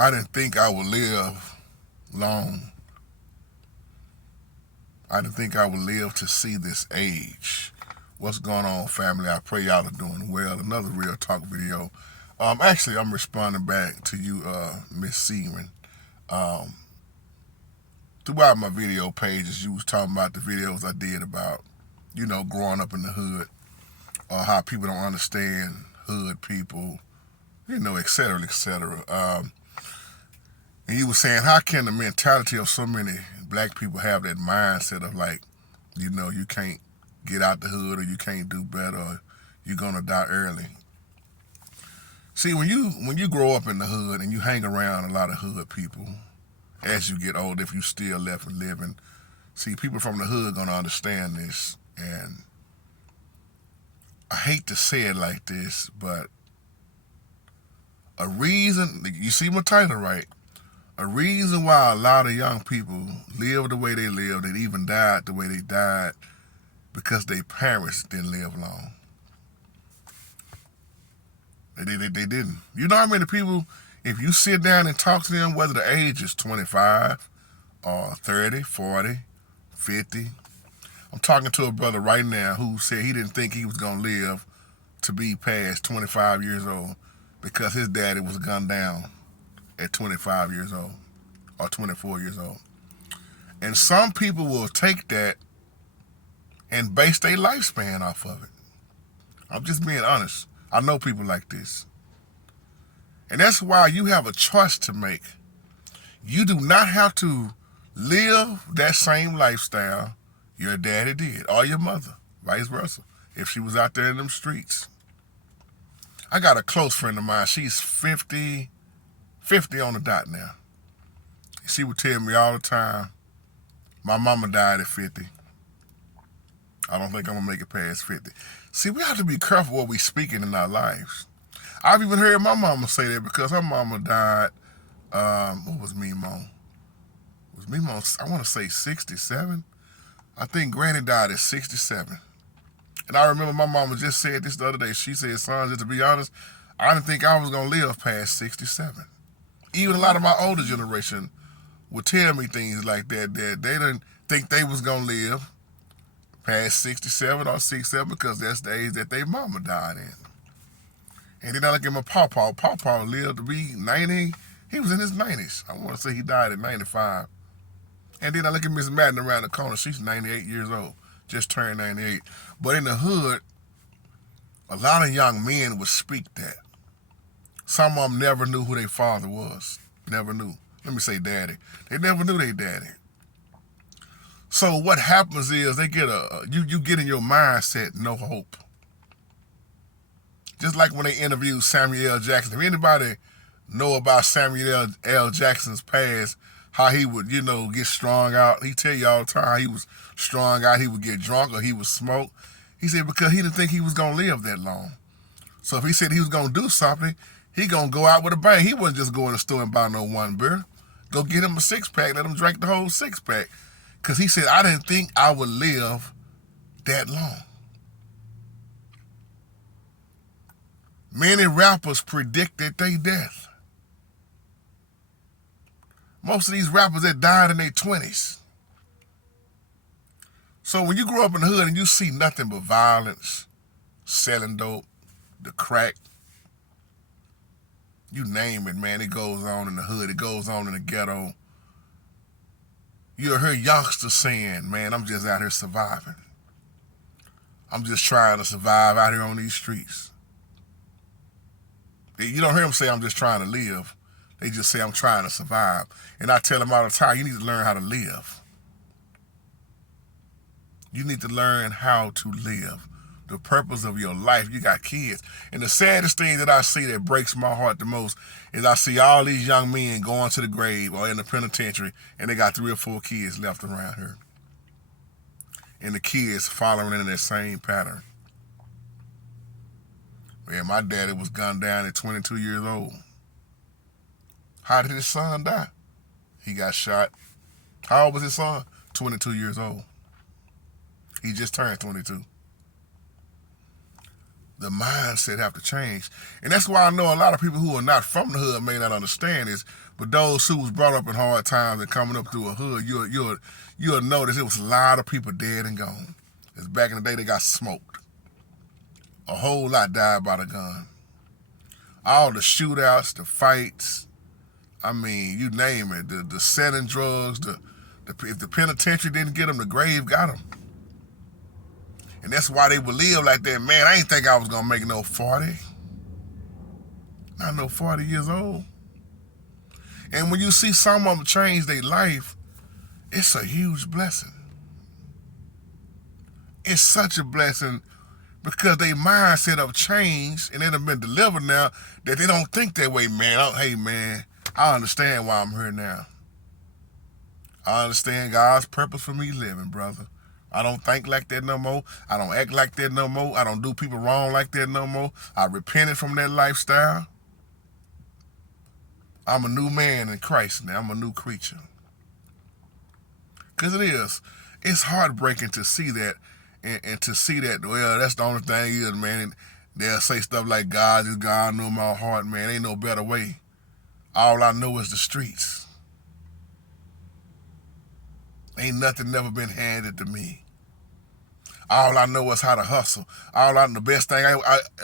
I didn't think I would live long. I didn't think I would live to see this age. What's going on, family? I pray y'all are doing well. Another Real Talk video. Actually, I'm responding back to you, Miss Seaman. Um, Throughout my video pages, you was talking about the videos I did about, growing up in the hood, or how people don't understand hood people, et cetera, et cetera. And you were saying, how can the mentality of so many black people have that mindset of like, you can't get out the hood, or you can't do better, or you're gonna die early. See, when you grow up in the hood and you hang around a lot of hood people, as you get older, if you still left and living, see, people from the hood gonna understand this. And I hate to say it like this, but a reason, you see my title right, a reason why a lot of young people live the way they lived and even died the way they died, because their parents didn't live long. They didn't. You know how many people, if you sit down and talk to them, whether the age is 25 or 30, 40, 50. I'm talking to a brother right now who said he didn't think he was going to live to be past 25 years old because his daddy was gunned down at 25 years old or 24 years old. And some people will take that and base their lifespan off of it. I'm just being honest. I know people like this. And that's why you have a choice to make. You do not have to live that same lifestyle your daddy did, or your mother, vice versa, if she was out there in them streets. I got a close friend of mine. She's 50 on the dot now. She would tell me all the time, my mama died at 50. I don't think I'm going to make it past 50. See, we have to be careful what we speaking in our lives. I've even heard my mama say that because her mama died, what was Mimo? Was Mimo, I want to say 67? I think Granny died at 67. And I remember my mama just said this the other day. She said, son, just to be honest, I didn't think I was going to live past 67. Even a lot of my older generation would tell me things like that they didn't think they was going to live past 67 or 67 because that's the age that their mama died in. And then I look at my pawpaw. Pawpaw lived to be 90. He was in his 90s. I want to say he died at 95. And then I look at Miss Madden around the corner. She's 98 years old. Just turned 98. But in the hood, a lot of young men would speak that. Some of them never knew who their father was. Never knew. Let me say daddy. They never knew their daddy. So what happens is they get you get in your mindset, no hope. Just like when they interviewed Samuel L. Jackson. If anybody know about Samuel L. Jackson's past, how he would, get strung out. He tell you all the time he was strung out, he would get drunk or he would smoke. He said because he didn't think he was going to live that long. So if he said he was going to do something, he going to go out with a bang. He wasn't just go in the store and buy no one beer. Go get him a six-pack, let him drink the whole six-pack. Because he said, I didn't think I would live that long. Many rappers predicted their death. Most of these rappers that died in their 20s. So when you grow up in the hood and you see nothing but violence, selling dope, the crack, you name it, man, it goes on in the hood, it goes on in the ghetto. You'll hear youngsters saying, man, I'm just out here surviving. I'm just trying to survive out here on these streets. You don't hear them say, I'm just trying to live. They just say, I'm trying to survive. And I tell them all the time, you need to learn how to live. You need to learn how to live. The purpose of your life. You got kids. And the saddest thing that I see that breaks my heart the most is I see all these young men going to the grave or in the penitentiary and they got 3 or 4 kids left around here. And the kids following in that same pattern. Man, my daddy was gunned down at 22 years old. How did his son die? He got shot. How old was his son? 22 years old. He just turned 22. The mindset have to change. And that's why I know a lot of people who are not from the hood may not understand this, but those who was brought up in hard times and coming up through a hood, you'll notice it was a lot of people dead and gone. Because back in the day, they got smoked. A whole lot died by the gun. All the shootouts, the fights, I mean, you name it, the selling drugs, if the penitentiary didn't get them, the grave got them. And that's why they would live like that. Man, I ain't think I was going to make no 40. Not no 40 years old. And when you see some of them change their life, it's a huge blessing. It's such a blessing because their mindset have changed and they have been delivered now that they don't think that way, man. Hey, man, I understand why I'm here now. I understand God's purpose for me living, brother. I don't think like that no more. I don't act like that no more. I don't do people wrong like that no more. I repented from that lifestyle. I'm a new man in Christ now. I'm a new creature. Because it is. It's heartbreaking to see that and to see that, well, that's the only thing is, man. And they'll say stuff like, God is God, know my heart, man. Ain't no better way. All I know is the streets. Ain't nothing never been handed to me. All I know is how to hustle. The best thing,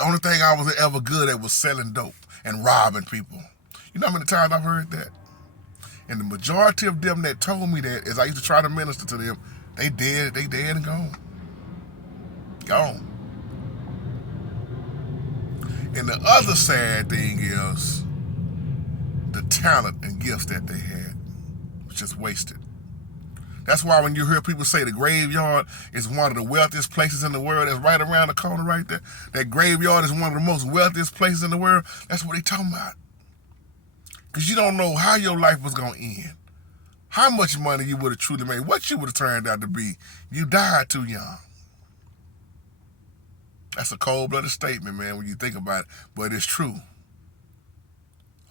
only thing I was ever good at was selling dope and robbing people. You know how many times I've heard that? And the majority of them that told me that, as I used to try to minister to them, they dead and gone. Gone. And the other sad thing is the talent and gifts that they had was just wasted. That's why when you hear people say the graveyard is one of the wealthiest places in the world, that's right around the corner right there. That graveyard is one of the most wealthiest places in the world. That's what they talking about. Because you don't know how your life was going to end. How much money you would have truly made. What you would have turned out to be. You died too young. That's a cold-blooded statement, man, when you think about it. But it's true.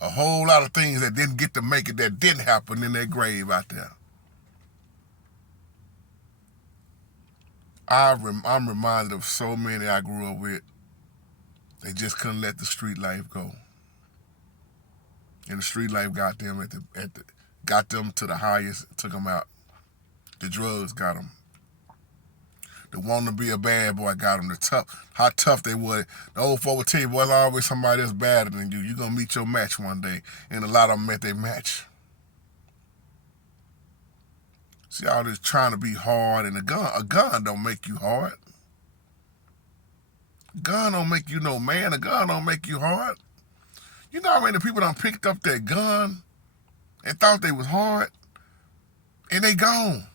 A whole lot of things that didn't get to make it, that didn't happen in that grave out there. I'm reminded of so many I grew up with. They just couldn't let the street life go, and the street life got them got them to the highest, took them out. The drugs got them. The wanting to be a bad boy got them. How tough they were. The old folk would tell you, boy, there's always somebody that's badder than you. You're gonna meet your match one day, and a lot of them met their match. See, all this trying to be hard, and a gun don't make you hard. A gun don't make you no man. A gun don't make you hard. You know how many people done picked up that gun and thought they was hard, and they gone.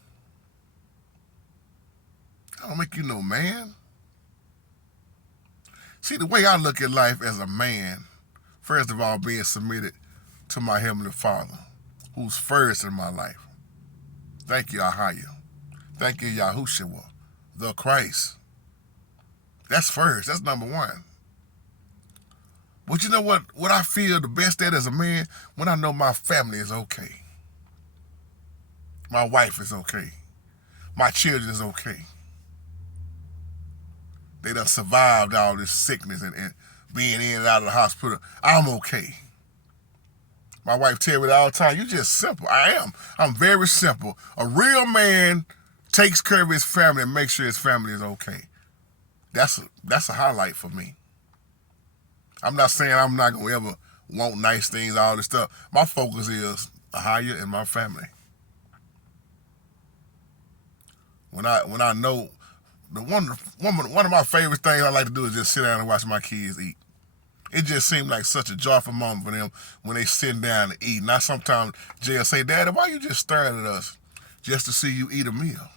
That don't make you no man. See, the way I look at life as a man, first of all, being submitted to my Heavenly Father, who's first in my life. Thank you, Ahaya. Thank you, Yahushua, the Christ. That's first. That's number one. But you know what I feel the best at as a man? When I know my family is okay. My wife is okay. My children is okay. They done survived all this sickness and being in and out of the hospital. I'm okay. My wife tells me all the time, you're just simple. I am. I'm very simple. A real man takes care of his family and makes sure his family is okay. That's a highlight for me. I'm not saying I'm not going to ever want nice things, all this stuff. My focus is Ahaya and my family. When I know, one of my favorite things I like to do is just sit down and watch my kids eat. It just seemed like such a joyful moment for them when they sitting down and eat. And I sometimes Jay say, Daddy, why you just staring at us just to see you eat a meal?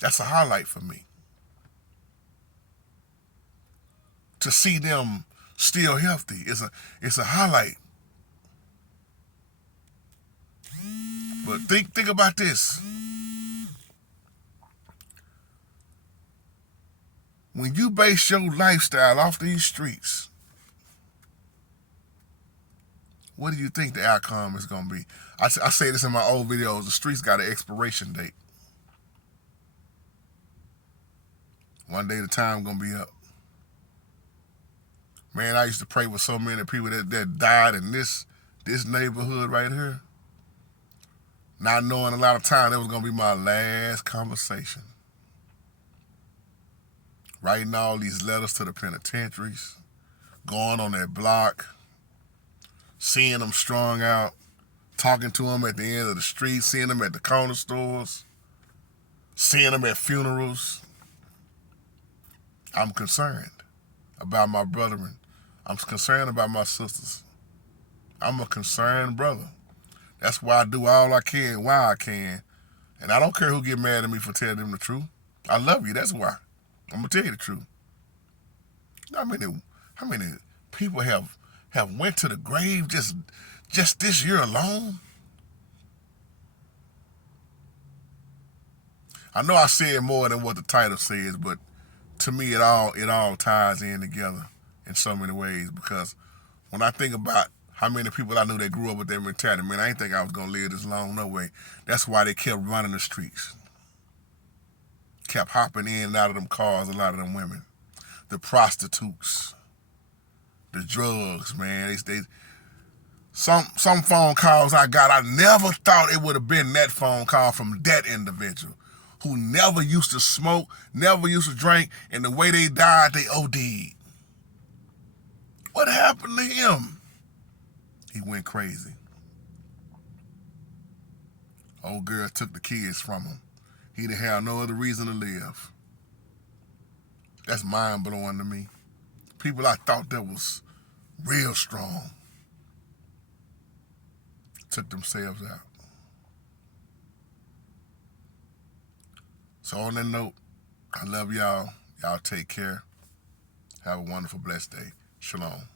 That's a highlight for me. To see them still healthy it's a highlight. But think about this. When you base your lifestyle off these streets, what do you think the outcome is going to be? I say this in my old videos, the streets got an expiration date. One day the time going to be up. Man, I used to pray with so many people that died in this neighborhood right here, not knowing a lot of time that was going to be my last conversation. Writing all these letters to the penitentiaries, going on that block, seeing them strung out, talking to them at the end of the street, seeing them at the corner stores, seeing them at funerals. I'm concerned about my brethren. I'm concerned about my sisters. I'm a concerned brother. That's why I do all I can while I can. And I don't care who get mad at me for telling them the truth. I love you, that's why. I'm gonna tell you the truth. How many people have went to the grave just this year alone? I know I said more than what the title says, but to me it all ties in together in so many ways, because when I think about how many people I knew that grew up with that mentality, man, I didn't think I was gonna live this long, no way. That's why they kept running the streets. Kept hopping in and out of them cars, a lot of them women. The prostitutes, the drugs, man. Some phone calls I got, I never thought it would have been that phone call from that individual who never used to smoke, never used to drink, and the way they died, they OD'd. What happened to him? He went crazy. Old girl took the kids from him. He didn't have no other reason to live. That's mind-blowing to me. People I thought that was real strong took themselves out. So on that note, I love y'all. Y'all take care. Have a wonderful, blessed day. Shalom.